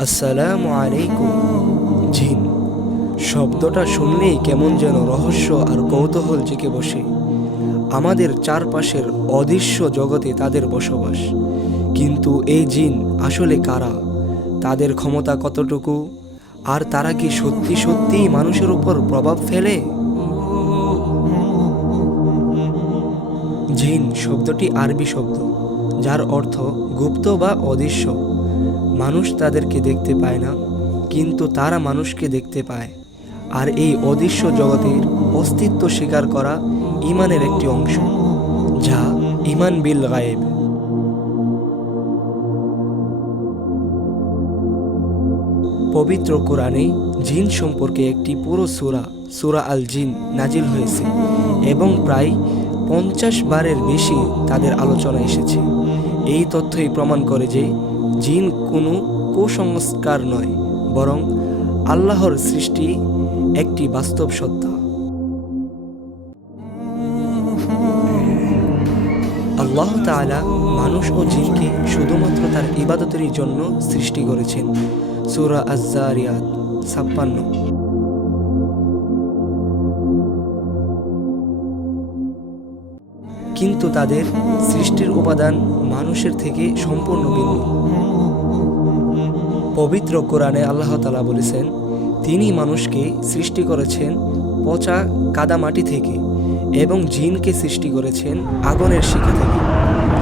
আসসালামু আলাইকুম। জিন শব্দটা শুনলেই কেমন যেন রহস্য আর কৌতূহল জেগে বসে। আমাদের চারপাশের অদৃশ্য জগতে তাদের বসবাস। কিন্তু এই জিন আসলে কারা? তাদের ক্ষমতা কতটুকু? আর তারা কি সত্যি সত্যিই মানুষের উপর প্রভাব ফেলে? জিন শব্দটি আরবি শব্দ, যার অর্থ গুপ্ত বা অদৃশ্য। মানুষ তাদেরকে দেখতে পায় না, কিন্তু তারা মানুষকে দেখতে পায়। আর এই অদৃশ্য জগতের অস্তিত্ব স্বীকার করা ঈমানের একটি অংশ, যা ঈমান বিল গায়েব। পবিত্র কোরআনে জিন সম্পর্কে একটি পুরো সূরা আল জিন নাজিল হয়েছে এবং প্রায় 50 বারের বেশি তাদের আলোচনা এসেছে। এই তথ্যই প্রমাণ করে যে জিন কোনো কুসংস্কার নয়, বরং আল্লাহর সৃষ্টি একটি বাস্তব সত্তা। আল্লাহ তাআলা মানুষ ও জিনকে শুধুমাত্র তার ইবাদতের জন্য সৃষ্টি করেছেন। সূরা আয-যারিয়াত 56। কিন্তু তাদের সৃষ্টির উপাদান মানুষের থেকে সম্পূর্ণ ভিন্ন। পবিত্র কোরআনে আল্লাহ তাআলা বলেছেন, তিনি মানুষকে সৃষ্টি করেছেন পচা কাদামাটি থেকে এবং জিনকে সৃষ্টি করেছেন আগুনের শিখা থেকে।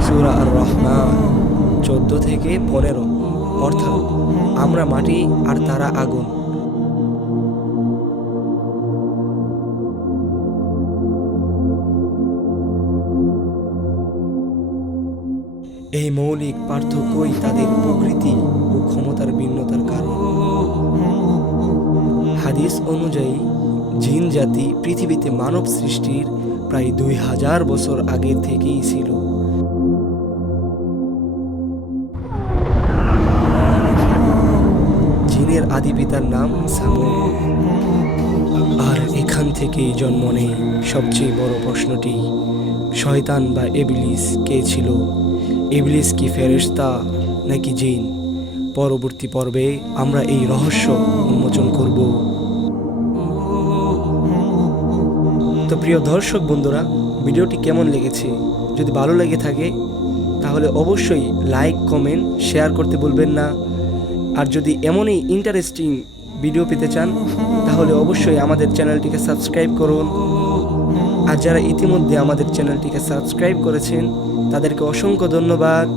সূরা আর রহমান 14 থেকে 15। অর্থাৎ আমরা মাটি আর তারা আগুন। এই মৌলিক পার্থক্যই তাদের প্রকৃতি ও ক্ষমতার ভিন্নতার কারণ। হাদিস অনুযায়ী জিন জাতি পৃথিবীতে মানব সৃষ্টির প্রায় 2000 বছর আগে থেকেই ছিল। জিনের আদি পিতার নাম সামুদ। আর এখান থেকেই জন্ম নেয় সবচেয়ে বড় প্রশ্নটি, শয়তান বা ইবলিস কে ছিল? ইবলিস কি ফেরেশতা নাকি জিন? পরবর্তী পর্বে আমরা এই রহস্য উন্মোচন করব। তো প্রিয় দর্শক বন্ধুরা, ভিডিওটি কেমন লেগেছে? যদি ভালো লেগে থাকে তাহলে অবশ্যই লাইক, কমেন্ট, শেয়ার করতে ভুলবেন না। আর যদি এমনই ইন্টারেস্টিং ভিডিও পেতে চান তাহলে অবশ্যই আমাদের চ্যানেলটিকে সাবস্ক্রাইব করুন। আর যারা ইতিমধ্যে আমাদের চ্যানেলটিকে সাবস্ক্রাইব করেছেন তাদেরকে অসংখ্য ধন্যবাদ।